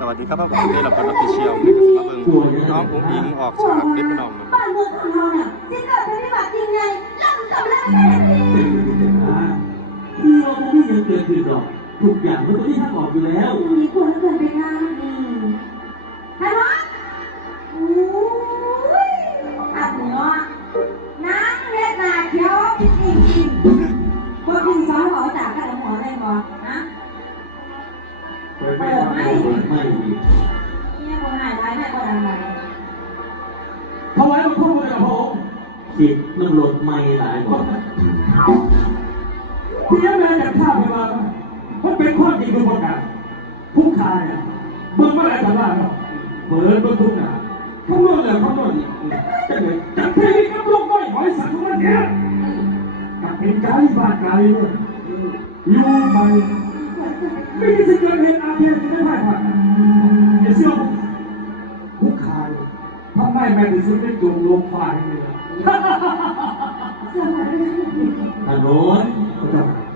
สวัสดีครับพ่อผมเต้เราเป็นออฟฟิเชียลนี่ก็สิมาเบิ่งน้องอุ้งอิงออกฉากเด็กพี่น้องมันบ้านเมืองของเราเนี่ยที่เกิดปฏิบัติจริงไงเราทำแล้วไม่ได้ทีคือเราคงไม่ยังเกิดขึ้นหรอกทุกอย่างมันก็ที่ทางออกอยู่แล้วมีควรเกิดไปงาน เนี่ยคนหายร้ายไม่คนอะไรถวายบังคมพระพระองค์สิทธิ์มันหลดไม่หลายคนที่ยังแม่จากข้าไปว่ามันเป็นข้อจริงทุกประการผู้ขายเนี่ยเมื่อเมื่อไรทำได้หรอกเปิดประตูหน้าข้างนอกเนี่ยข้างนอกนี่จะเหนื่อยจับเทวิกับลูกน้อยหอยสังมันเนี่ยกับเป็นกายบ้านกายด้วยอยู่ไปไม่มีสิ่งเกิดเหตุอาเพียงที่ได้ผ่านมา อย่าเชื่อผมผู้ขายทำไมแม่ถึงสุดได้จงลงฝ่ายเลยถนน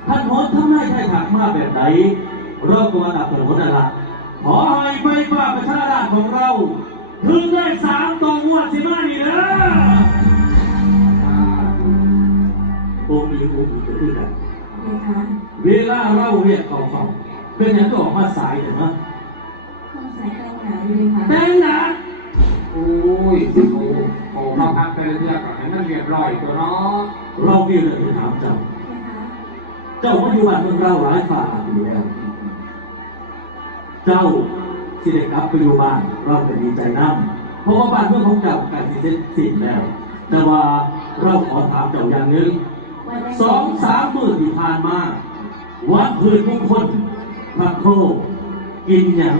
ถนนทำไมใช่ขับมาแบบไหนเราก็มาตัดถนนนั่นละขอให้ไฟฟ้าประชาราชของเรา ถึงได้สามตัวงวดสิมานี่นะโอ้มีโอ้มีจะพูดกันนะคะเวลาเราเรียกเขาเขาเป็นอย่างก็ออกมาสายเห็นไหม ต้องใส่ใจหนาอยู่เลยค่ะแต่งหนาโอ้ยโอ้โหมาพักไปเรื่อยๆก่อนให้มันเรียบร้อยตัวเนาะเราเพียงแต่จะถามเจ้านะคะเจ้ามาอยู่บ้านเมืองเราหลายฝ่าอยู่แล้ว เจ้าที่ได้กลับไปอยู่บ้านเราเป็นดีใจน้ำเพราะว่าบ้านเมืองของเจ้าการที่เสร็จสิ้นแล้ว แต่ว่าเราขอถามเจ้าอย่างหนึ่งวันนี้สองสามหมื่นที่ผ่านมาวัดพื้นมงคลพระโคกินอย่าง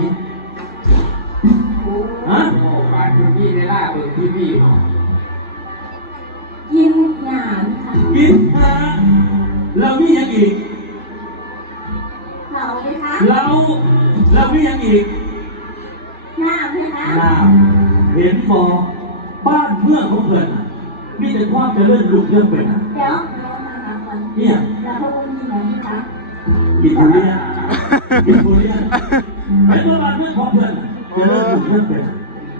ที่ในล่าเปิดที่พี่เนาะกินหนามค่ะกินฮะเรามีอย่างอีก เขาไหมคะ เราเรามีอย่างอีกหน้าไหมคะน้ำเห็นบอบ้านเมืองของเพิ่นน่ะมีแต่ความเจริญรุ่งเรืองเป็นน่ะเดี๋ยวเรามาถามก่อนเนี่ยเราพวกคนมีไหนคะกินทุเรียนกินทุเรียนเห็นว่าบ้านเมืองของเพิ่นน่ะเจริญรุ่งเรืองเป็นน่ะ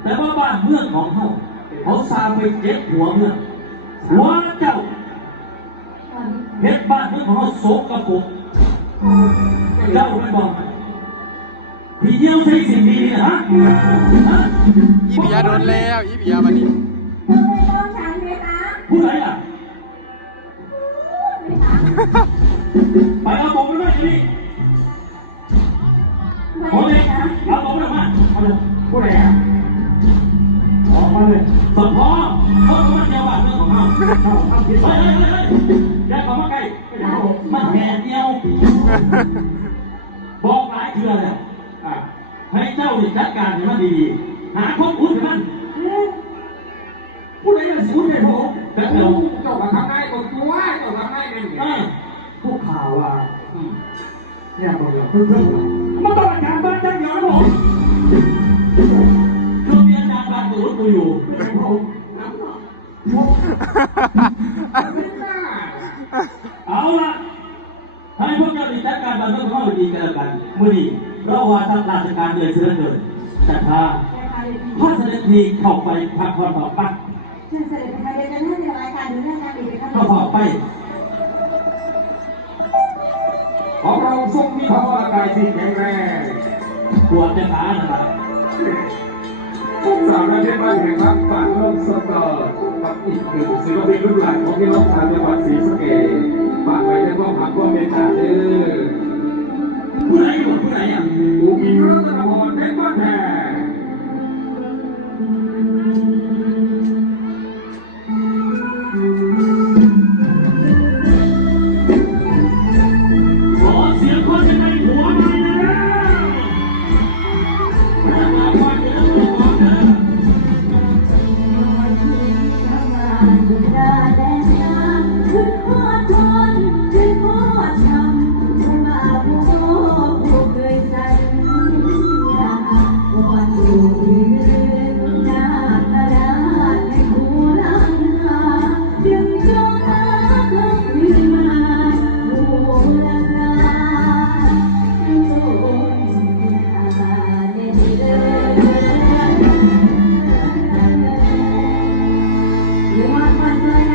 แต่ว่าบ้านเมืองของเขาเขาสร้างไปเจ็ดหัวเมืองหัวเจ้าก่อนเฮ็ดบ้านเมืองของเขาโสกระปรกเจ้าไม่บอกพี่เยี่ยวใช้สิ่งดีนะฮะฮะอีเบียโดนแล้วอีเบียมานี่เราไม่ต้องฉันไหมคะผู้ใดอะไหมคะไปเอาผมไปไว้ที่นี่ไม่โอ้ยคะเอาผมออกมาเอาเลยผู้ใดอะ ออกมาเลยสมพอเขาต้องมาเจ้าบ้าเรื่องของเขาเอาเอาผิดไปเฮ้ยเฮ้ยเฮ้ยอย่าเข้ามาใกล้ม่ได้ผมมันแห่เดียว บอกหลายเทื่อแล้วอะให้เจ้าจัดการให้มันดีหาคนอุ่นให้มันผู้ใดจะสิอุ่นให้ผมแบบเจ้าเราเจ้าก็ทำได้คนตัวเจ้าทำได้เป็นไงอะพวกข่าวอะเนี่ยบอกเลยเพิ่งเพิ่งมาต้องการบ้านจังเดียวนะผม อยู่ผมไม่น่าเอาละให้พวกเจ้าด้จัดการบ้านเมืองของเราดีกันแล้วกันมื่อนี้เราว่าทำราชการเดือนเสือเดือนแต่ถ้านะคะเดี๋ยวพี่พระเสด็จทีเข้าไปพักผ่อนต่อปักเชิญเสด็จไปเดี๋ยวจะเลื่อนรายการดูเรื่องการดีไปครับก็พอไปของเราทรงมีพลังกายที่แข็งแรงปวดจะขาหน่อย สามนาทีบ้านแห่งรักบ้านเมืองสตอร์กับอีกหนึ่งศิลปินรุ่นหลังของพี่น้องชาวจังหวัดศรีสะเกษฝากไว้ในความหักความเมตตาเด้อผู้ไหนอยู่ผู้ใดอะผู้มีรัตนพรเพชรบ้านแพง Yeah.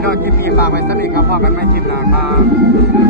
พี่น้องกิปนี้ฝาไว้สักนิดครับพ่อกันไม่ชิมนะครับ